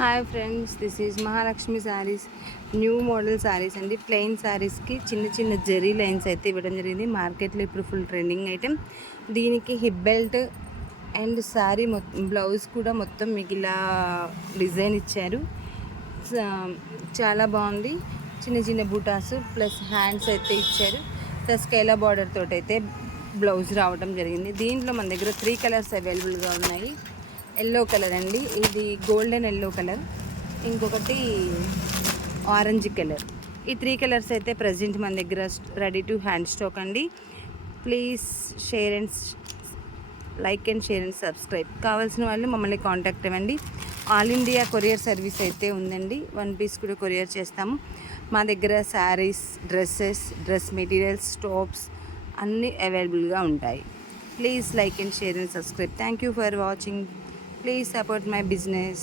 Hi friends, this is Mahalakshmi saris. New model saris అండి. Plain శారీస్కి చిన్న చిన్న జెరీ లైన్స్ అయితే ఇవ్వడం జరిగింది. మార్కెట్లో ఇప్పుడు ఫుల్ ట్రెండింగ్ ఐటెం. దీనికి హిప్ బెల్ట్ అండ్ శారీ మొత్తం బ్లౌజ్ కూడా మొత్తం మీకు ఇలా డిజైన్ ఇచ్చారు. చాలా బాగుంది. చిన్న చిన్న బూటాస్ ప్లస్ హ్యాండ్స్ అయితే ఇచ్చారు. ప్లస్ స్కేలా బార్డర్ తోటి అయితే బ్లౌజ్ రావడం జరిగింది. దీంట్లో మన దగ్గర 3 కలర్స్ అవైలబుల్గా ఉన్నాయి. ఎల్లో కలర్ అండి, ఇది గోల్డెన్ ఎల్లో కలర్, ఇంకొకటి ఆరెంజ్ కలర్. ఈ 3 కలర్స్ అయితే ప్రజెంట్ మన దగ్గర రెడీ టు హ్యాండ్ స్టాక్ అండి. Please share and like and share and subscribe. కావాల్సిన వాళ్ళు మమ్మల్ని కాంటాక్ట్ అవ్వండి. ఆల్ ఇండియా కొరియర్ సర్వీస్ అయితే ఉందండి. 1 పీస్ కూడా కొరియర్ చేస్తాము. మా దగ్గర saris, dresses, dress materials, tops అన్నీ అవైలబుల్గా ఉంటాయి. Please like and share and subscribe. Thank you for watching. Please support my business.